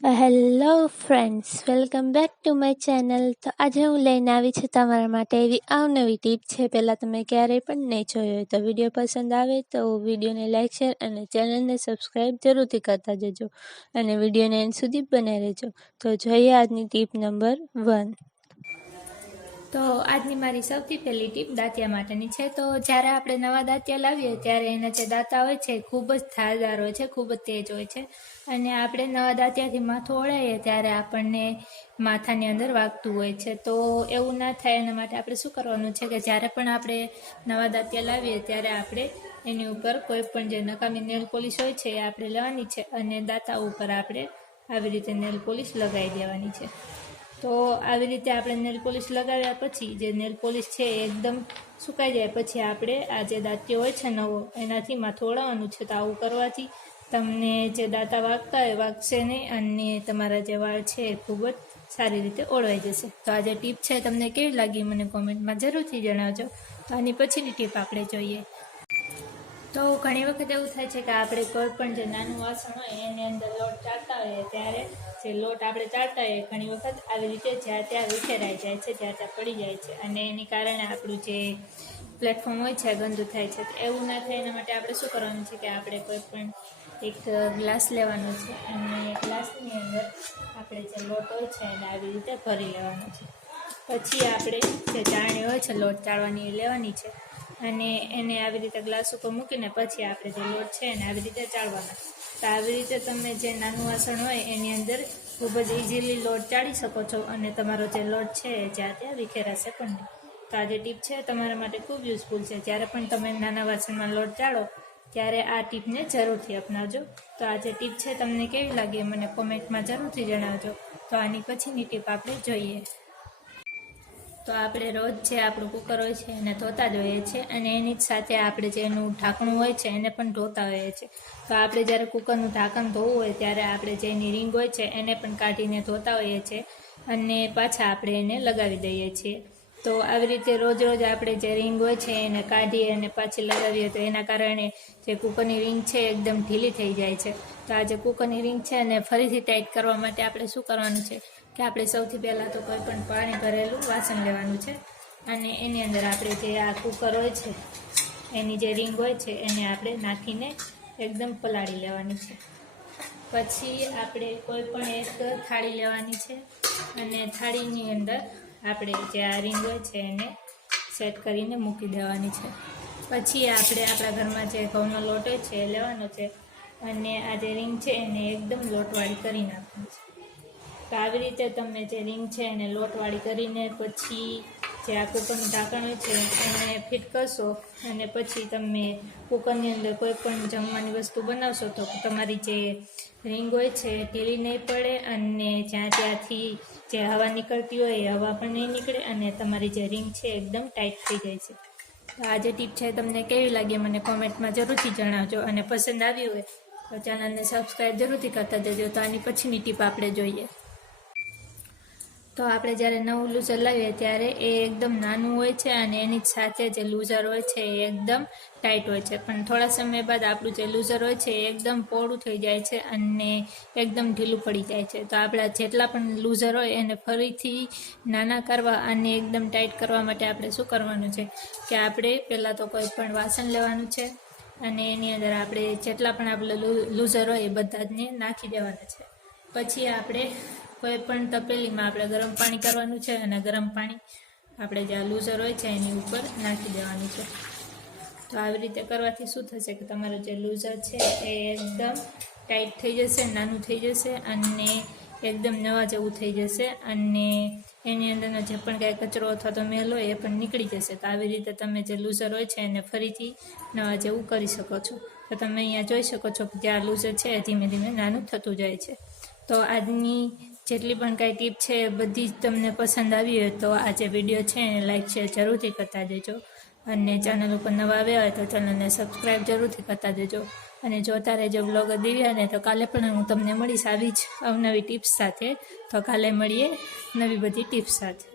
Hello friends, welcome back to my channel. તો આજે હું લઈને આવી છું તમારા માટે એવી અવનવી ટીપ છે. પહેલાં તમે ક્યારેય પણ નહીં જોઈ હોય તો વિડીયો પસંદ આવે તો વિડીયોને લાઇક, શેર અને ચેનલને સબસ્ક્રાઈબ જરૂરથી કરતા જજો અને વિડીયોને એન્ડ સુધી બનાવી રહેજો. તો જોઈએ આજની ટીપ નંબર 1. તો આજની મારી સૌથી પહેલી ટીપ દાંતિયા માટેની છે. તો જ્યારે આપણે નવા દાંતિયા લાવીએ ત્યારે એના જે દાંતા હોય છે ખૂબ જ ધારદાર હોય છે, ખૂબ જ તેજ હોય છે અને આપણે નવા દાંતિયાથી માથું ઓળાઈએ ત્યારે આપણને માથાની અંદર વાગતું હોય છે. તો એવું ના થાય એના માટે આપણે શું કરવાનું છે કે જ્યારે પણ આપણે નવા દાંતિયા લાવીએ ત્યારે આપણે એની ઉપર કોઈ પણ જે નકામી નેલ પોલિશ હોય છે એ આપણે લેવાની છે અને દાંતા ઉપર આપણે આવી રીતે નેલ પોલિશ લગાવી દેવાની છે. તો આવી રીતે આપણે નેલ પોલિશ લગાવ્યા પછી જે નેલ પોલિશ છે એ એકદમ સુકાઈ જાય પછી આપણે આ જે દાંતિયો હોય છે નવો એનાથી માથું ઓળાવવાનું છે. તો આવું કરવાથી તમને જે દાંતા વાગતા હોય વાગશે નહીં અને તમારા જે વાળ છે એ ખૂબ જ સારી રીતે ઓળવાઈ જશે. તો આ જે ટીપ છે તમને કેવી લાગી મને કોમેન્ટમાં જરૂરથી જણાવજો. તો આની પછીની ટીપ આપણે જોઈએ. તો ઘણી વખત એવું થાય છે કે આપણે કોઈ પણ જે નાનું વાસણ હોય એની અંદર લોટ ચાળતા હોઈએ ત્યારે જે લોટ આપણે ચાળતા હોઈએ ઘણી વખત આવી રીતે જ્યાં ત્યાં વિખેરાઈ જાય છે, જ્યાં ત્યાં પડી જાય છે અને એની કારણે આપણું જે પ્લેટફોર્મ હોય છે ગંદુ થાય છે. તો એવું ના થાય એના માટે આપણે શું કરવાનું છે કે આપણે કોઈ પણ એક ગ્લાસ લેવાનો છે અને ગ્લાસની અંદર આપણે જે લોટ હોય છે એને આવી રીતે ભરી લેવાનો છે. પછી આપણે જે ચાળણી હોય છે લોટ ચાળવાની એ લેવાની છે અને એને આવી રીતે ગ્લાસ ઉપર મૂકીને પછી આપણે જે લોટ છે એને આવી રીતે ચાળવાનો. તો આવી રીતે તમે જે નાનું વાસણ હોય એની અંદર ખૂબ જ ઇઝીલી લોટ ચાળી શકો છો અને તમારો જે લોટ છે એ જ્યાં ત્યાં વિખેરાશે પણ નહીં. તો આ જે ટીપ છે તમારા માટે ખૂબ યુઝફુલ છે. જ્યારે પણ તમે નાના વાસણમાં લોટ ચાળો ત્યારે આ ટીપને જરૂરથી અપનાવજો. તો આ જે ટીપ છે તમને કેવી લાગી મને કોમેન્ટમાં જરૂરથી જણાવજો. તો આની પછીની ટીપ આપણે જોઈએ. તો આપણે રોજ જે આપણું કુકર હોય છે એને ધોતા જ હોઈએ છીએ અને એની જ સાથે આપણે જે એનું ઢાંકણું હોય છે એને પણ ધોતા હોઈએ છીએ. તો આપણે જ્યારે કુકરનું ઢાંકણ ધોવું હોય ત્યારે આપણે જે એની રીંગ હોય છે એને પણ કાઢીને ધોતા હોઈએ છીએ અને પાછા આપણે એને લગાવી દઈએ છીએ. તો આવી રીતે રોજ રોજ આપણે જે રીંગ હોય છે એને કાઢીએ અને પાછી લગાવીએ તો એના કારણે જે કુકરની રીંગ છે એકદમ ઢીલી થઈ જાય છે. તો આ જે કુકરની રીંગ છે એને ફરીથી ટાઈટ કરવા માટે આપણે શું કરવાનું છે કે આપણે સૌથી પહેલાં તો કોઈ પણ પાણી ભરેલું વાસણ લેવાનું છે અને એની અંદર આપણે જે આ કુકર હોય છે એની જે રીંગ હોય છે એને આપણે નાખીને એકદમ પલાળી લેવાની છે. પછી આપણે કોઈ પણ એક થાળી લેવાની છે અને થાળીની અંદર આપણે જે આ રીંગ હોય છે એને સેટ કરીને મૂકી દેવાની છે. પછી આપણે આપણા ઘરમાં જે ઘઉંનો લોટ હોય છે એ લેવાનો છે અને આ જે રીંગ છે એને એકદમ લોટવાળી કરી નાખવાની છે. તો આવી રીતે તમે જે રીંગ છે એને લોટવાળી કરીને પછી જે આ કુકરનું ઢાંકણ હોય છે એને ફિટ કરશો અને પછી તમે કુકરની અંદર કોઈ પણ જમવાની વસ્તુ બનાવશો તો તમારી જે રીંગ હોય છે ઢીલી નહીં પડે અને જ્યાં ત્યાંથી જે હવા નીકળતી હોય એ હવા પણ નહીં નીકળે અને તમારી જે રીંગ છે એકદમ ટાઈટ થઈ જાય છે. તો આ જે ટીપ છે તમને કેવી લાગી મને કોમેન્ટમાં જરૂરથી જણાવજો અને પસંદ આવી હોય તો ચેનલને સબસ્ક્રાઈબ જરૂરથી કરતા જજો. તો આની પછીની ટીપ આપણે જોઈએ. તો આપણે જ્યારે નવું લૂઝર લાવીએ ત્યારે એ એકદમ નાનું હોય છે અને એની સાથે જે લૂઝર હોય છે એ એકદમ ટાઈટ હોય છે પણ થોડા સમય બાદ આપણું જે લૂઝર હોય છે એ એકદમ પહોળું થઈ જાય છે અને એકદમ ઢીલું પડી જાય છે. તો આપણા જેટલા પણ લૂઝર હોય એને ફરીથી નાના કરવા અને એકદમ ટાઈટ કરવા માટે આપણે શું કરવાનું છે કે આપણે પહેલાં તો કોઈ પણ વાસણ લેવાનું છે અને એની અંદર આપણે જેટલા પણ આપણે લૂઝર હોય એ બધા જને નાખી દેવાના છે. પછી આપણે કોઈ પણ તપેલીમાં આપણે ગરમ પાણી કરવાનું છે અને ગરમ પાણી આપણે જે લૂઝર હોય છે એની ઉપર નાખી દેવાનું છે. તો આવી રીતે કરવાથી શું થશે કે તમારું જે લૂઝર છે એ એકદમ ટાઈટ થઈ જશે, નાનું થઈ જશે અને એકદમ નવા જેવું થઈ જશે અને એની અંદરનો જે પણ કાંઈ કચરો અથવા તો મેલ હોય એ પણ નીકળી જશે. તો આવી રીતે તમે જે લૂઝર હોય છે એને ફરીથી નવા જેવું કરી શકો છો. તો તમે અહીંયા જોઈ શકો છો કે જે આ લૂઝર છે ધીમે ધીમે નાનું થતું જાય છે. તો આજની જેટલી પણ કાંઈ ટીપ છે એ બધી જ તમને પસંદ આવી હોય તો આ જે વિડીયો છે એને લાઇક શેર જરૂરથી કરતા દેજો અને ચેનલ ઉપર નવા આવ્યા હોય તો ચેનલને સબસ્ક્રાઈબ જરૂરથી કરતા દેજો અને જોતા રહેજો બ્લોગર દિવ્યાને. તો કાલે પણ હું તમને મળીશ આવી જ અવનવી ટિપ્સ સાથે. તો કાલે મળીએ નવી બધી ટિપ્સ સાથે.